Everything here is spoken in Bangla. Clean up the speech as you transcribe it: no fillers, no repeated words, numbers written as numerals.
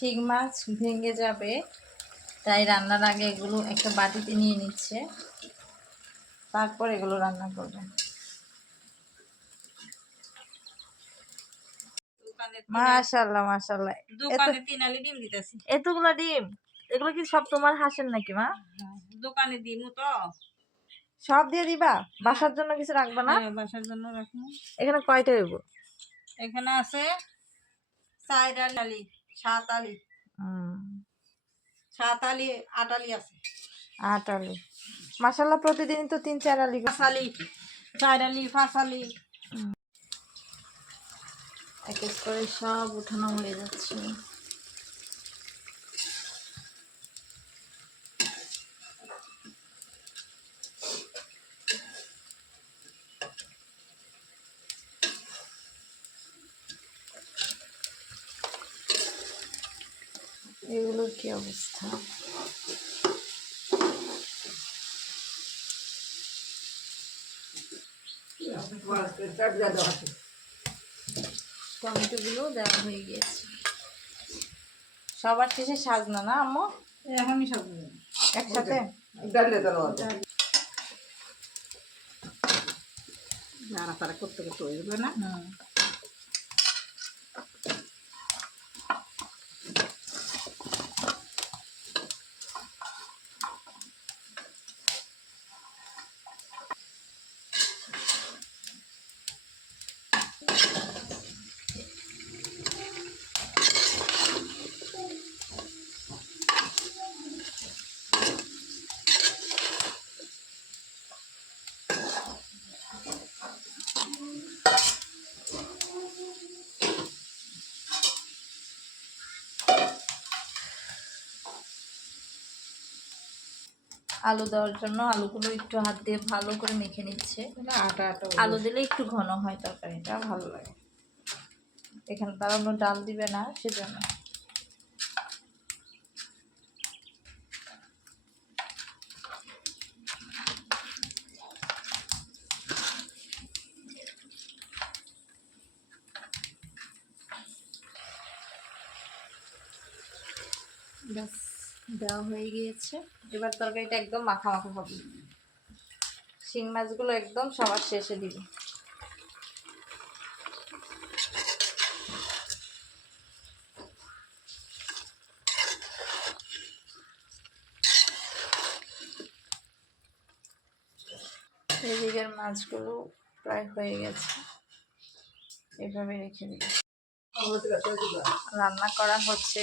শিং মাছ ভেঙে যাবে, তাই রান্নার আগে এগুলো একটা বাটিতে নিয়ে নিচ্ছে, তারপর এগুলো রান্না করবে। মাশাআল্লাহ মাশাআল্লাহ, দোকানে 3 আলি ডিম দিতেছি। এতগুলা ডিম, এগুলো কি সব তোমার হাঁসের নাকি মা? দোকানে দিমু তো। সব দিয়ে দিবা? বাসার জন্য কিছু রাখবা না? হ্যাঁ, বাসার জন্য রাখবো। এখানে কয়টা হইব? এখানে আছে 4 আলি, 7 আলি, 7 আলি, 8 আলি আছে। 8 আলি। মাশাআল্লাহ, প্রতিদিন তো 3-4 আলি। 5 আলি, 4 আলি, 5 আলি। এক এক করে সব উঠানো হয়ে যাচ্ছে। এগুলোর কি অবস্থা? টমেটো গুলো দেওয়া হয়ে গিয়েছে। সবার শেষে সাজনা না আম্মু? এখনই সাজবো একসাথে নাড়াচাড়া করতে করতে হইবে না। আলু দেওয়ার জন্য আলুগুলো একটু হাত দিয়ে ভালো করে মেখে নিচ্ছে। আটা আটা আলু দিলে একটু ঘন হয় তরকারিটা, ভালো লাগে। এখানে তার অন্য ডাল দিবে না, সেজন্য। ব্যাস, দেওয়া হয়ে গিয়েছে। এবার তরকারিটা একদম মাখা মাখা হবে। শিং মাছগুলো একদম সবার শেষে দিব। এদিকের মাছগুলো প্রায় হয়ে গেছে, এভাবে রেখে দিই। রান্না করা হচ্ছে